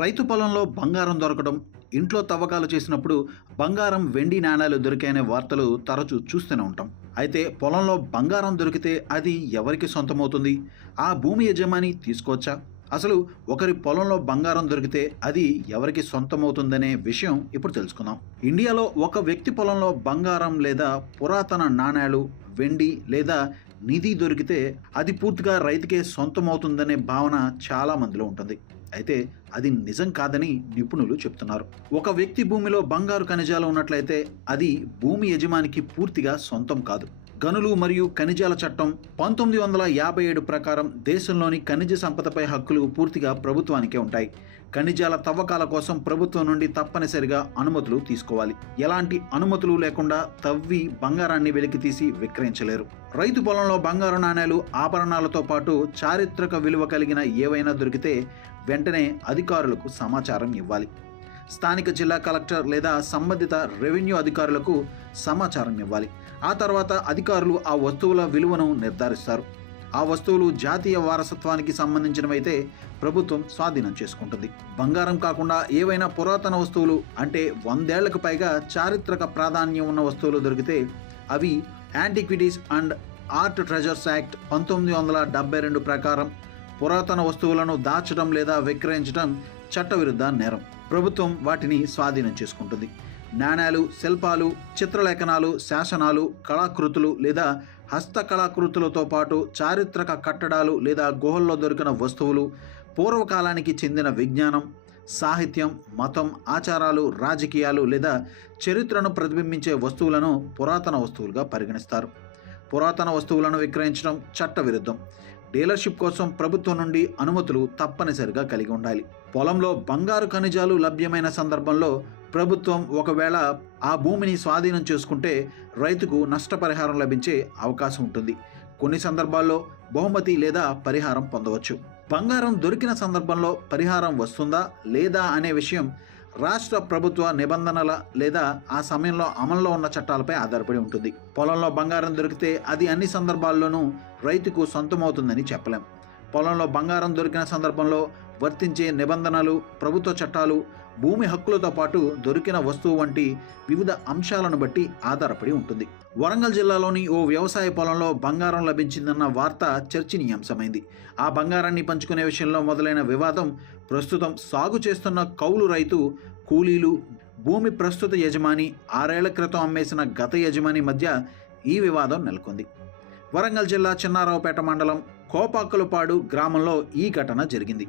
రైతు పొలంలో బంగారం దొరకడం, ఇంట్లో తవ్వకాలు చేసినప్పుడు బంగారం, వెండి నాణేలు దొరికాయనే వార్తలు తరచూ చూస్తూనే ఉంటాం. అయితే పొలంలో బంగారం దొరికితే అది ఎవరికి సొంతమవుతుంది? ఆ భూమి యజమాని తీసుకోవచ్చా? అసలు ఒకరి పొలంలో బంగారం దొరికితే అది ఎవరికి సొంతమవుతుందనే విషయం ఇప్పుడు తెలుసుకుందాం. ఇండియాలో ఒక వ్యక్తి పొలంలో బంగారం లేదా పురాతన నాణేలు, వెండి లేదా నిధి దొరికితే అది పూర్తిగా రైతుకే సొంతమవుతుందనే భావన చాలా మందిలో ఉంటుంది. అయితే అది నిజం కాదని నిపుణులు చెప్తున్నారు. ఒక వ్యక్తి భూమిలో బంగారు ఖనిజాలు ఉన్నట్లయితే అది భూమి యజమానికి పూర్తిగా సొంతం కాదు. గనులు మరియు ఖనిజాల చట్టం 1957 ప్రకారం దేశంలోని ఖనిజ సంపదపై హక్కులు పూర్తిగా ప్రభుత్వానికే ఉంటాయి. ఖనిజాల తవ్వకాల కోసం ప్రభుత్వం నుండి తప్పనిసరిగా అనుమతులు తీసుకోవాలి. ఎలాంటి అనుమతులు లేకుండా తవ్వి బంగారాన్ని వెలికితీసి విక్రయించలేరు. రైతు పొలంలో బంగారు నాణేలు, ఆభరణాలతో పాటు చారిత్రక విలువ కలిగిన ఏవైనా దొరికితే వెంటనే అధికారులకు సమాచారం ఇవ్వాలి. స్థానిక జిల్లా కలెక్టర్ లేదా సంబంధిత రెవెన్యూ అధికారులకు సమాచారం ఇవ్వాలి. ఆ తర్వాత అధికారులు ఆ వస్తువుల విలువను నిర్ధారిస్తారు. ఆ వస్తువులు జాతీయ వారసత్వానికి సంబంధించినవైతే ప్రభుత్వం స్వాధీనం చేసుకుంటుంది. బంగారం కాకుండా ఏవైనా పురాతన వస్తువులు, అంటే 100 ఏళ్లకు పైగా చారిత్రక ప్రాధాన్యం ఉన్న వస్తువులు దొరికితే అవి antiquities and art treasures act 1972 ప్రకారం పురాతన వస్తువులను దాచడం లేదా విక్రయించడం చట్టవిరుద్ధ నేరం. ప్రభుత్వం వాటిని స్వాధీనం చేసుకుంటుంది. నాణేలు, శిల్పాలు, చిత్రలేఖనాలు, శాసనాలు, కళాకృతులు లేదా హస్తకళాకృతులతో పాటు చారిత్రక కట్టడాలు లేదా గుహల్లో దొరికిన వస్తువులు, పూర్వకాలానికి చెందిన విజ్ఞానం, సాహిత్యం, మతం, ఆచారాలు, రాజకీయాలు లేదా చరిత్రను ప్రతిబింబించే వస్తువులను పురాతన వస్తువులుగా పరిగణిస్తారు. పురాతన వస్తువులను విక్రయించడం చట్టవిరుద్ధం. డీలర్షిప్ కోసం ప్రభుత్వం నుండి అనుమతులు తప్పనిసరిగా కలిగి ఉండాలి. పొలంలో బంగారు ఖనిజాలు లభ్యమైన సందర్భంలో ప్రభుత్వం ఒకవేళ ఆ భూమిని స్వాధీనం చేసుకుంటే రైతుకు నష్టపరిహారం లభించే అవకాశం ఉంటుంది. కొన్ని సందర్భాల్లో బహుమతి లేదా పరిహారం పొందవచ్చు. బంగారం దొరికిన సందర్భంలో పరిహారం వస్తుందా లేదా అనే విషయం రాష్ట్ర ప్రభుత్వ నిబంధనల లేదా ఆ సమయంలో అమల్లో ఉన్న చట్టాలపై ఆధారపడి ఉంటుంది. పొలంలో బంగారం దొరికితే అది అన్ని సందర్భాల్లోనూ రైతుకు సొంతమవుతుందని చెప్పలేం. పొలంలో బంగారం దొరికిన సందర్భంలో వర్తించే నిబంధనలు, ప్రభుత్వ చట్టాలు, భూమి హక్కులతో పాటు దొరికిన వస్తువు వంటి వివిధ అంశాలను బట్టి ఆధారపడి ఉంటుంది. వరంగల్ జిల్లాలోని ఓ వ్యవసాయ పొలంలో బంగారం లభించిందన్న వార్త చర్చనీయాంశమైంది. ఆ బంగారాన్ని పంచుకునే విషయంలో మొదలైన వివాదం ప్రస్తుతం సాగు చేస్తున్న కౌలు రైతు, కూలీలు, భూమి ప్రస్తుత యజమాని, 6 ఏళ్ల క్రితం అమ్మేసిన గత యజమాని మధ్య ఈ వివాదం నెలకొంది. వరంగల్ జిల్లా చిన్నారావుపేట మండలం కోపాకులపాడు గ్రామంలో ఈ ఘటన జరిగింది.